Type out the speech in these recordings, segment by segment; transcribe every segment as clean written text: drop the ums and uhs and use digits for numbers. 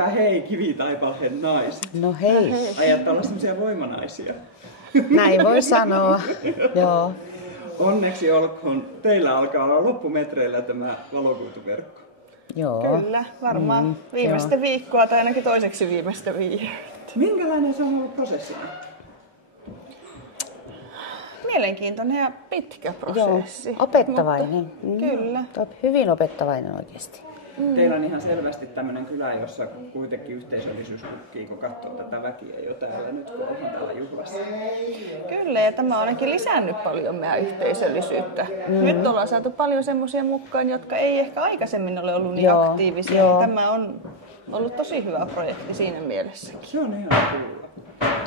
moikka hei Kivitaipalheen naiset. No hei. Ajatte olla semmoisia voimanaisia. Näin voi sanoa, joo. Onneksi olkoon. Teillä alkaa olla loppumetreillä tämä valokuituverkko. Joo. Kyllä, varmaan viimeistä viikkoa tai ainakin toiseksi viimeistä viikkoa. Minkälainen se on ollut prosessina? Mielenkiintoinen ja pitkä prosessi. Joo, opettavainen. Kyllä. Hyvin opettavainen oikeasti. Teillä on ihan selvästi tämmöinen kylä, jossa kuitenkin yhteisöllisyys kukkii, kun katsoo tätä väkiä jo täällä nyt, kun ollaan täällä juhlassa. Kyllä, ja tämä on ainakin lisännyt paljon meidän yhteisöllisyyttä. Nyt ollaan saatu paljon semmoisia mukaan, jotka ei ehkä aikaisemmin ole ollut niin aktiivisia. Joo. Tämä on ollut tosi hyvä projekti siinä mielessä. Se on ihan kuulla.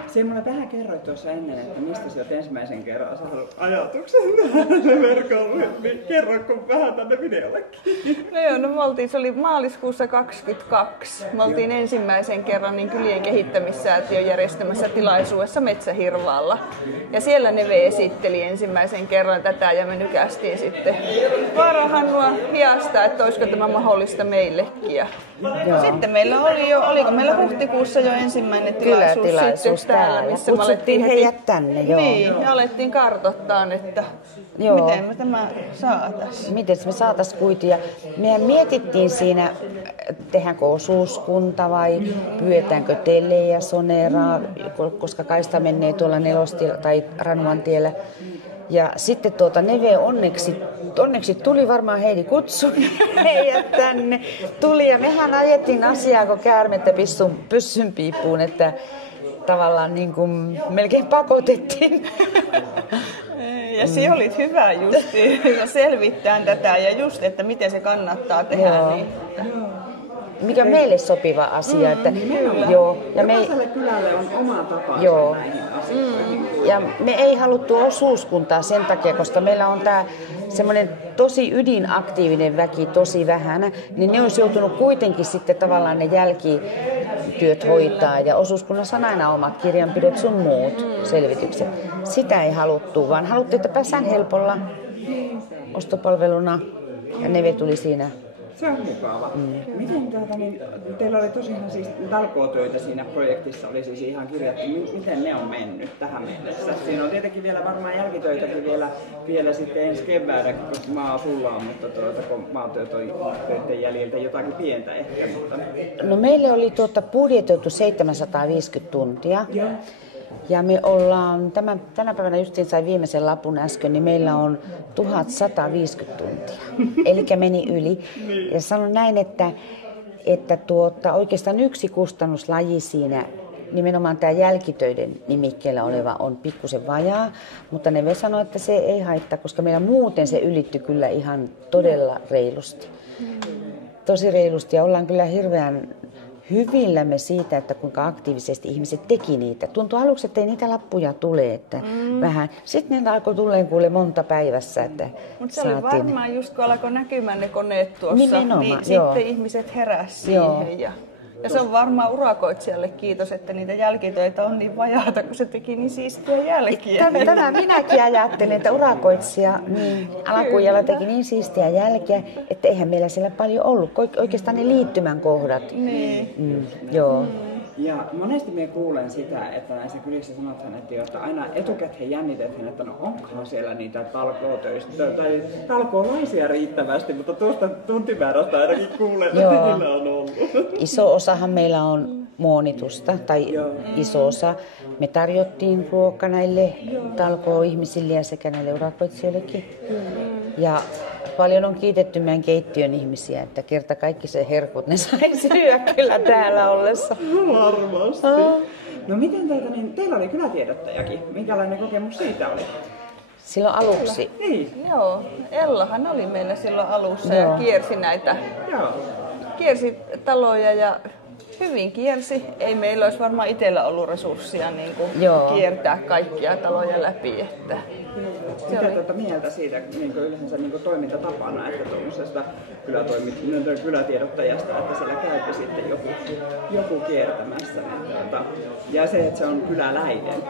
Semmoinen vähän kerroit tuossa ennen, että mistä sä oot ensimmäisen kerran saanut ajatuksen tähän verkolle, niin kerroitko vähän tänne videollekin? No joo, se oli maaliskuussa 2022. Me oltiin ensimmäisen kerran niin kylien kehittämissäätiön järjestämässä tilaisuudessa Metsähirvaalla. Ja siellä Neve esitteli ensimmäisen kerran tätä ja me nykästiin sitten Vaara-Hannua hiasta, että olisiko tämä mahdollista meillekin. Ja sitten meillä oli oliko meillä huhtikuussa jo ensimmäinen tilaisuus täällä, missä me alettiin heidät tänne. Joo. Niin, ja alettiin kartoittaa, että miten me tämä saataisiin. Miten me saataisiin kuituja. Mehän mietittiin siinä, tehdäänkö osuuskunta vai pyydetäänkö tele ja soneraa, koska kaista menee tuolla tai Ranuantiellä. Ja sitten Neve onneksi tuli varmaan Heidi kutsu heidät tänne. Tuli ja mehän ajettiin asiaa, kun käärmettä pyssyn piippuun, että tavallaan niin kuin melkein pakotettiin. Ja sinä olit hyvä justi selvittää tätä ja just, että miten se kannattaa tehdä. Niin. Mikä on meille sopiva asia. Että, jokaiselle kylälle on oma tapa näihin asioihin. Ja me ei haluttu osuuskuntaa sen takia, koska meillä on tämä semmoinen tosi ydinaktiivinen väki tosi vähän, niin ne olisi joutunut kuitenkin sitten tavallaan ne jälkityöt hoitaa. Ja osuuskunnassa on aina omat kirjanpidot sun muut selvitykset. Sitä ei haluttu, vaan haluttiin, että päästään helpolla ostopalveluna ja Neve tuli siinä. Se on mukava. Miten teillä oli tosiaan siis talkootöitä siinä projektissa, oli siis ihan kirjattu, miten ne on mennyt tähän mennessä? Siinä on tietenkin vielä varmaan jälkitöitäkin vielä sitten ensi keväänäkin, koska maa sulla on, mutta kun maatöiden jäljiltä jotakin pientä ehkä. Mutta... No meille oli budjetoitu 750 tuntia. Joo. Ja me ollaan, tänä päivänä justiin sai viimeisen lapun äsken, niin meillä on 1150 tuntia. Eli meni yli. Ja sanon näin, että oikeastaan yksi kustannuslaji siinä, nimenomaan tämä jälkitöiden nimikkeellä oleva, on pikkusen vajaa. Mutta Neve sanoi, että se ei haittaa, koska meillä muuten se ylittyi kyllä ihan todella reilusti. Tosi reilusti ja ollaan kyllä hirveän hyvillämme siitä, että kuinka aktiivisesti ihmiset teki niitä. Tuntui aluksi, että ei niitä lappuja tule, että vähän. Sitten ne alkoi tulleen kuule monta päivässä. Mutta se oli varmaan just kun alkoi näkymään ne koneet tuossa, niin sitten ihmiset heräsivät siihen. Ja se on varmaan urakoitsijalle kiitos, että niitä jälkitöitä on niin vajaata, kun se teki niin siistiä jälkiä. Tämä minäkin ajattelin, että urakoitsija alakujalla teki niin siistiä jälkeä, että eihän meillä siellä paljon ollut. Oikeastaan ne liittymän kohdat. Niin. Joo. Ja monesti me kuulen sitä, että näissä kylissä sanotaan, että aina etukäteen jännitetään, että no onkohan siellä niitä talkootöistä tai talkoolaisia riittävästi, mutta tuosta tuntimäärästä ainakin kuulen, että niillä on ollut. Iso osahan meillä on muonitusta, tai iso osa. Me tarjottiin ruoka näille talkoo-ihmisille sekä näille urakoitsijoillekin. Ja paljon on kiitetty meidän keittiön ihmisiä, että kerta kaikki se herkut ne sai syödä kyllä täällä ollessa. Varmasti. No miten teillä oli kylätiedottajakin. Minkälainen kokemus siitä oli? Silloin aluksi. Niin. Joo, Ellahan oli meillä silloin alussa ja kiersi näitä. Kiersi taloja ja hyvin kiersi. Ei meillä olisi varmaan itsellä ollut resurssia niin kuin kiertää kaikkia taloja läpi. Että mitä mieltä siitä niin yleensä niin toimintatapana, että tuollaisesta kylätiedottajasta, että siellä käypi sitten joku kiertämässä. Ja se, että se on kyläläinen.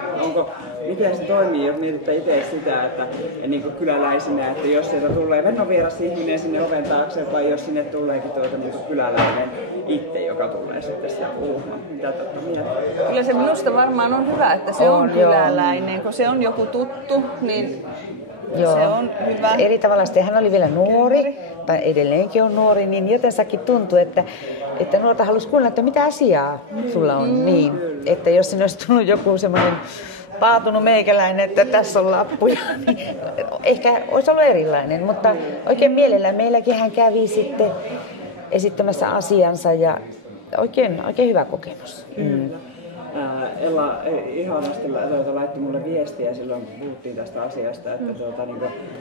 Miten se toimii, jos mietitte itse sitä, että niin kyläläisinä, että jos sieltä tulee vennonvieras ihminen sinne oven taakse, vai jos sinne tuleekin niin kyläläinen itse, joka tulee sitten sitä puhumaan. Mitä mieltä? Kyllä se minusta varmaan on hyvä, että se on kyläläinen, kun se on joku tuttu, niin joo. Se on hyvä. Eri tavalla sitten hän oli vielä nuori, tai edelleenkin on nuori, niin jotensakin tuntui, että nuorta halusi kuulla, että mitä asiaa sulla on. Niin, että jos sinne olisi tullut joku semmoinen paatunut meikäläinen, että tässä on lappuja, niin ehkä olisi ollut erilainen, mutta oikein mielellään meilläkin hän kävi sitten esittämässä asiansa ja oikein hyvä kokemus. Ella ihanasti laittoi mulle viestiä silloin, kun puhuttiin tästä asiasta, että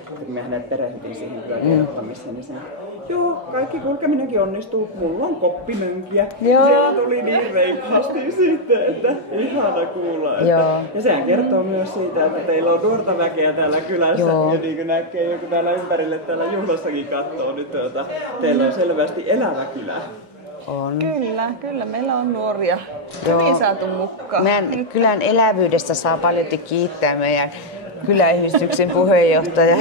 kun me hänet perehdyttiin siihen tiedottamiseen, niin joo, kaikki kulkeminenkin onnistuu, mulla on koppimönkiä. Siellä tuli niin reippaasti sitten, että ihana kuulla. Ja sehän kertoo myös siitä, että teillä on nuorta väkeä täällä kylässä. Ja niin kuin näkee joku täällä ympärille täällä juhlassakin katsoo, niin teillä on selvästi elävä kylä. On. Kyllä, meillä on nuoria. Hyvin saatu mukaan. Meidän kylän elävyydestä saa paljon kiittää meidän kyläyhdistyksen puheenjohtaja.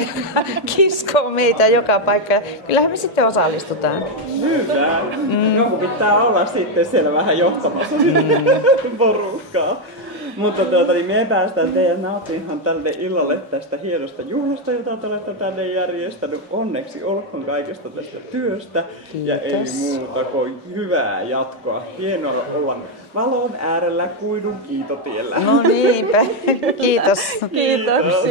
Kiskoo meitä joka paikka. Kyllähän me sitten osallistutaan. Hyvä. Joku pitää olla sitten siellä vähän johtamassa porukkaa. Mutta niin me päästään teidän nauttimaan tälle illalle tästä hienosta juhlasta, jota te olette tänne järjestänyt. Onneksi olkoon kaikesta tästä työstä. Kiitos. Ja ei muuta kuin hyvää jatkoa. Hienoa olla valon äärellä kuidun kiitotiellä. No niinpä. Kiitos. Kiitos.